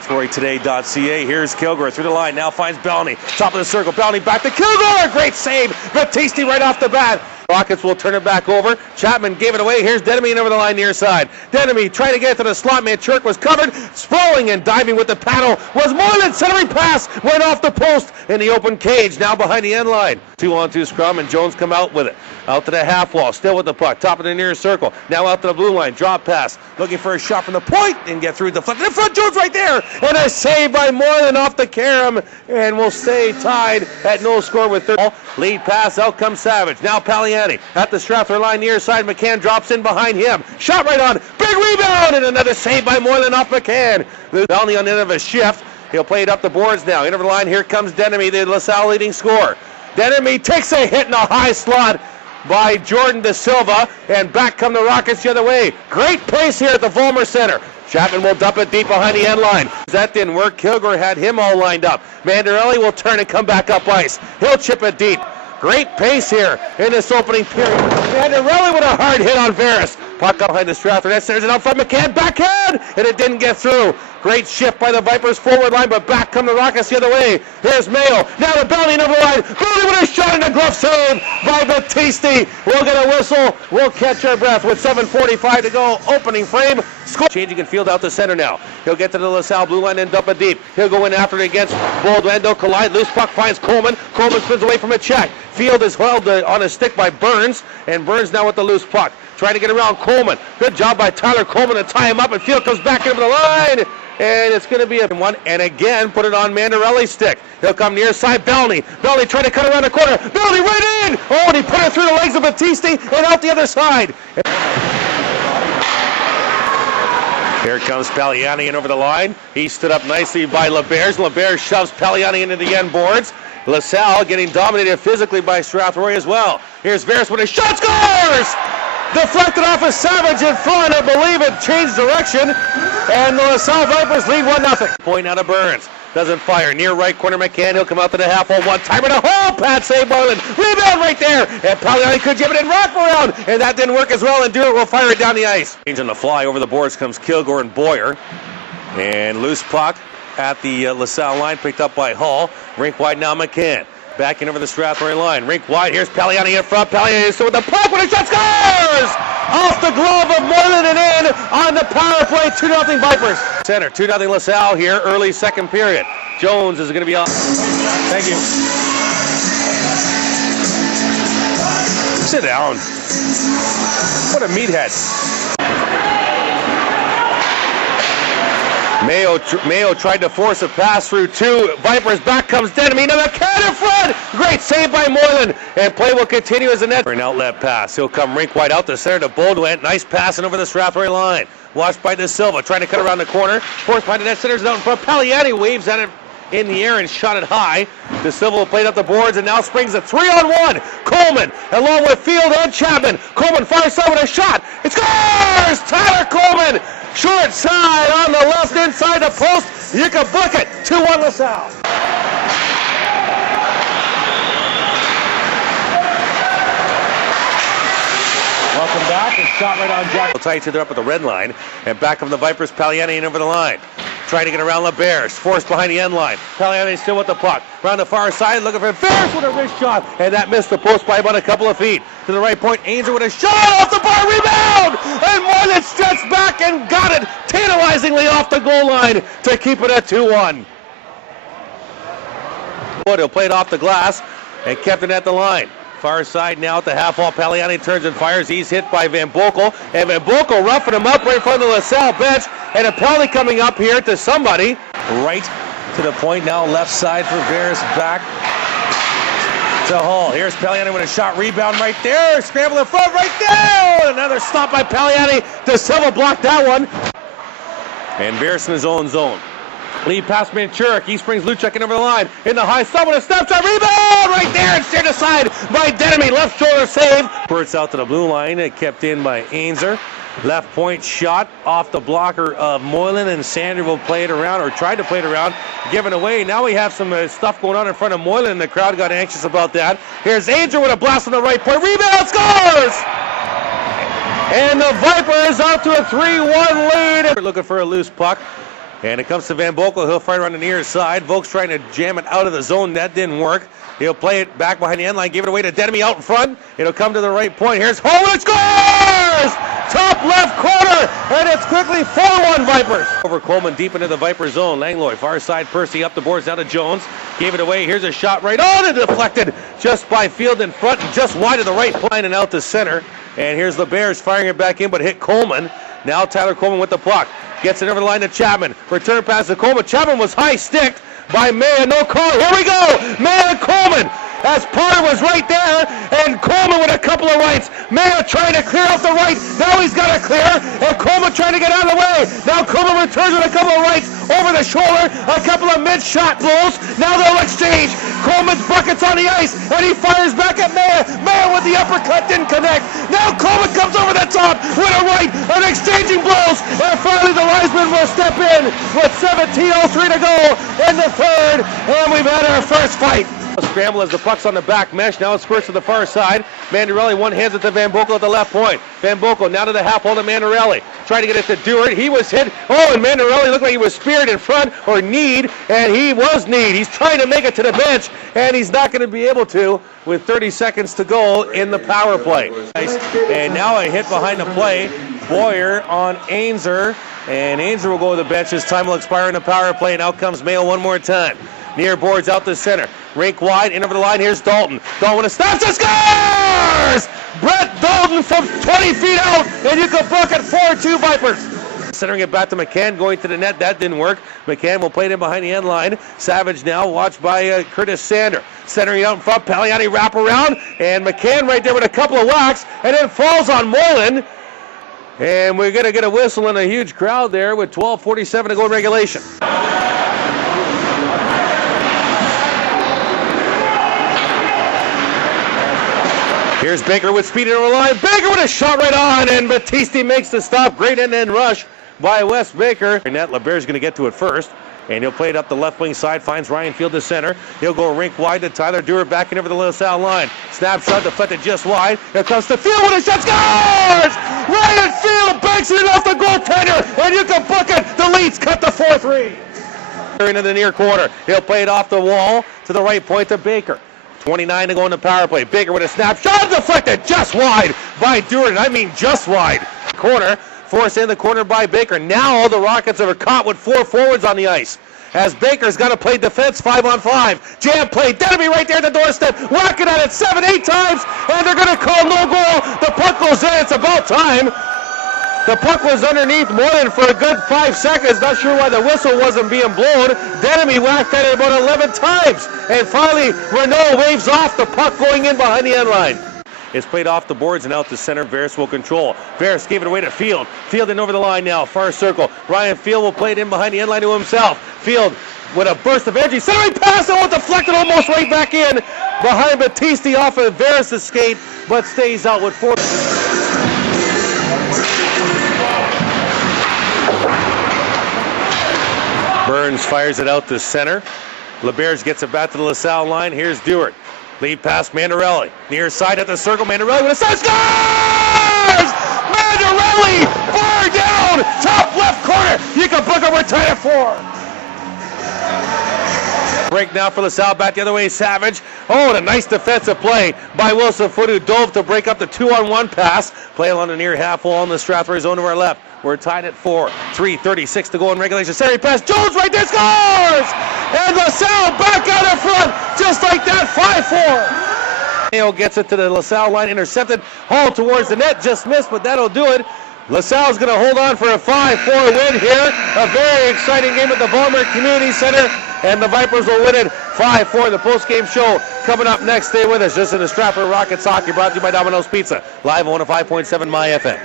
StrathroyToday.ca. Here's Kilgore through the line. Now finds Bellany. Top of the circle. Bellany back to Kilgore. Great save. Batiste right off the bat. Rockets will turn it back over. Chapman gave it away. Here's Denemy over the line near side. Denemy trying to get to the slot man. Chirk was covered. Sprawling and diving with the paddle was Moylan. Centering pass went off the post in the open cage. Now behind the end line. 2-on-2 scrum and Jones come out with it. Out to the half wall. Still with the puck. Top of the near circle. Now out to the blue line. Drop pass. Looking for a shot from the point and get through the deflected. In front, Jones right there. And a save by Moylan off the carom. And we'll stay tied at no score with third. Lead pass. Out comes Savage. Now Paliani at the Strathroy line near side. McCann drops in behind him. Shot right on. Big rebound and another save by Moylan off McCann. Bellany on the end of a shift. He'll play it up the boards now. Into the line. Here comes Denemy, the LaSalle leading scorer. Denemy takes a hit in a high slot by Jordan De Silva, and back come the Rockets the other way. Great pace here at the Vollmer Centre. Chapman will dump it deep behind the end line. That didn't work. Kilgore had him all lined up. Mandarelli will turn and come back up ice. He'll chip it deep. Great pace here in this opening period. Mandarelli with a hard hit on Veris. Puck up behind the Strathroy. That centers it out front. McCann backhand, and it didn't get through. Great shift by the Vipers forward line, but back come the Rockets the other way. Here's Mayo. Now the Bellany number line. Bellany with a shot and a glove save by Batiste. We'll get a whistle. We'll catch our breath with 7:45 to go. Opening frame. Score. Changing and field out to center now. He'll get to the LaSalle blue line and dump it deep. He'll go in after it against Boldwendo. Collide. Loose puck finds Coleman. Coleman spins away from a check. Field is held on a stick by Burns, and Burns now with the loose puck. Trying to get around Coleman. Good job by Tyler Coleman to tie him up, and Field comes back over the line. And it's going to be a one. And again, put it on Mandarelli's stick. He'll come near side. Bellany. Bellany trying to cut around the corner. Bellany right in. Oh, and he put it through the legs of Batiste and out the other side. Here comes Paliani in over the line. He stood up nicely by LeBears. LeBears shoves Paliani into the end boards. LaSalle getting dominated physically by Strathroy as well. Here's Veris with a shot. Scores! Deflected off a Savage in front. I believe it changed direction. And the LaSalle Vipers lead 1-0. Point out of Burns. Doesn't fire. Near right corner McCann. He'll come out to the half hole. One timer to hole. Pat save Moylan. Rebound right there. And Paliani could jib it in wrap around. And that didn't work as well. And Dewar will fire it down the ice. Changing the fly over the boards comes Kilgore and Boyer. And loose puck at the LaSalle line. Picked up by Hall. Rink wide now McCann. Back in over the Strathroy line. Rink wide. Here's Paliani in front. Paliani is with the puck when a shot scores! Off the glove of Moylan and in on the power play. 2-0 Vipers. Center. 2-0 LaSalle here. Early second period. Jones is going to be on. Thank you. Sit down. What a meathead. Mayo tried to force a pass through two. Vipers back comes Denemy. Another cat in front. Great save by Moylan. And play will continue as a net. An outlet pass. He'll come rink wide out the center to Boldwent. Nice passing over the Strathroy line. Watched by De Silva. Trying to cut around the corner. Forced by the net. Centers it out in front. Paliani waves at it in the air and shot it high. De Silva will play it up the boards and now springs a 3-on-1. Coleman along with Field and Chapman. Coleman far side with a shot. It scores! Tyler Coleman. Short side on the left inside the post. You can book it. 2-1 LaSalle. Welcome back. And shot right on Jack. We'll tie each other up at the red line. And back of the Vipers, Paliani in over the line. Trying to get around LeBears. Forced behind the end line. Paliani still with the puck. Around the far side looking for Veris with a wrist shot. And that missed the post by about a couple of feet. To the right point, Ainser with a shot off the bar. Rebound! And Moylan stretched back and got it tantalizingly off the goal line to keep it at 2-1. He'll play it off the glass and kept it at the line. Far side now at the half wall. Paliani turns and fires. He's hit by Van Boekel. And Van Boekel roughing him up right in front of the LaSalle bench. And a penalty coming up here to somebody. Right to the point now. Left side for Veris. Back to Hall. Here's Paliani with a shot. Rebound right there. Scramble in front right there. Another stop by Paliani. De Silva blocked that one. And Veris in his own zone. Lead pass man Chirk. He springs Luchuk in over the line. In the high stop with a step shot. Rebound right there and steered aside by Denemy. Left shoulder save. Burts out to the blue line. It kept in by Ainser. Left point shot off the blocker of Moylan, and Sander will play it around, or tried to play it around, given away. Now we have some stuff going on in front of Moylan, and the crowd got anxious about that. Here's Ainser with a blast on the right point. Rebound, scores! And the Vipers out to a 3-1 lead. Looking for a loose puck. And it comes to Van Boekel. He'll fire on the near side. Vokes trying to jam it out of the zone. That didn't work. He'll play it back behind the end line. Give it away to Denemy out in front. It'll come to the right point. Here's Vollmer. It scores! Top left corner. And it's quickly 4-1 Vipers. Over Coleman deep into the Viper zone. Langlois far side. Percy up the boards down to Jones. Gave it away. Here's a shot right on and deflected just by Field in front and just wide of the right line and out to center. And here's the Bears firing it back in but hit Coleman. Now Tyler Coleman with the puck. Gets it over the line to Chapman. Return pass to Coleman. Chapman was high-sticked by Maya. No call. Here we go. Maya Coleman. As Potter was right there, and Coleman with a couple of rights. Maya trying to clear off the right. Now he's got to clear, and Coleman trying to get out of the way. Now Coleman returns with a couple of rights over the shoulder. A couple of mid-shot blows. Now they'll exchange. Coleman's buckets on the ice, and he fires back at Maya. Maya with the uppercut didn't connect. Now Coleman comes over the top with a right, and exchanging blows. And finally the linesman will step in with 17:03 to go in the third, and we've had our first fight. Scramble as the puck's on the back mesh. Now it squirts to the far side. Mandarelli one hands it to Van Boekel at the left point. Van Boekel now to the half hole to Mandarelli. Trying to get it to Dewart. He was hit. Oh, and Mandarelli looked like he was speared in front or kneed, and he was kneed. He's trying to make it to the bench, and he's not going to be able to with 30 seconds to go in the power play. And now a hit behind the play. Boyer on Ainzer, and Ainzer will go to the bench. His time will expire in the power play, and out comes Mayo one more time. Near boards out the center. Rake wide, in over the line. Here's Dalton. Dalton with a stop to scores! Brett Dalton from 20 feet out, and you can book it 4-2 Vipers. Centering it back to McCann, going to the net. That didn't work. McCann will play it in behind the end line. Savage now, watched by Curtis Sander. Centering out in front. Pagliani wrap around, and McCann right there with a couple of whacks, and then falls on Mullen. And we're going to get a whistle and a huge crowd there with 12:47 to go in regulation. Here's Baker with speed over the line. Baker with a shot right on, and Battisti makes the stop. Great end-to-end rush by Wes Baker. Net LeBear's going to get to it first, and he'll play it up the left wing side. Finds Ryan Field to center. He'll go rink wide to Tyler Dewar back in over the LaSalle line. Snapshot deflected just wide. Here comes the Field with a shot. Scores! Ryan Field banks it off the goaltender, and you can book it. The Leafs cut the 4-3. Into the near corner. He'll play it off the wall to the right point to Baker. 29 to go in the power play. Baker with a snapshot deflected just wide by Dewar. I mean just wide. Corner, forced in the corner by Baker. Now the Rockets are caught with 4 forwards on the ice. As Baker's got to play defense 5-on-5. Jam play. Denemy right there at the doorstep. Whacking at it 7-8 times. And they're going to call no goal. The puck goes in. It's about time. The puck was underneath Moylan for a good 5 seconds. Not sure why the whistle wasn't being blown. Denemy whacked at it about 11 times. And finally, Renault waves off the puck going in behind the end line. It's played off the boards and out to center. Veras will control. Veras gave it away to Field. Field in over the line now. Far circle. Ryan Field will play it in behind the end line to himself. Field with a burst of energy. Centering pass. It was deflected almost right back in. Behind Battisti off of Veras' skate, but stays out with 4. Burns fires it out to center. LeBears gets it back to the LaSalle line. Here's Dewar. Lead pass Mandarelli. Near side at the circle. Mandarelli with a shot. Scores! Mandarelli! Bar down! Top left corner. You can book a return at 4. Break now for LaSalle. Back the other way. Savage. Oh, and a nice defensive play by Wilson Foot, who dove to break up the 2-on-1 pass. Play along the near half wall in the Strathroy zone to our left. We're tied at 4. 3:36 to go in regulation. Centering pass. Jones right there scores! And LaSalle back out in front. Just like that. 5-4. Mayo gets it to the LaSalle line. Intercepted. Haul towards the net. Just missed, but that'll do it. LaSalle's going to hold on for a 5-4 win here. A very exciting game at the Vollmer Community Centre. And the Vipers will win it 5-4. The post-game show coming up next. Stay with us. Just in the Strathroy Rockets hockey, brought to you by Domino's Pizza. Live on 105.7 My FM.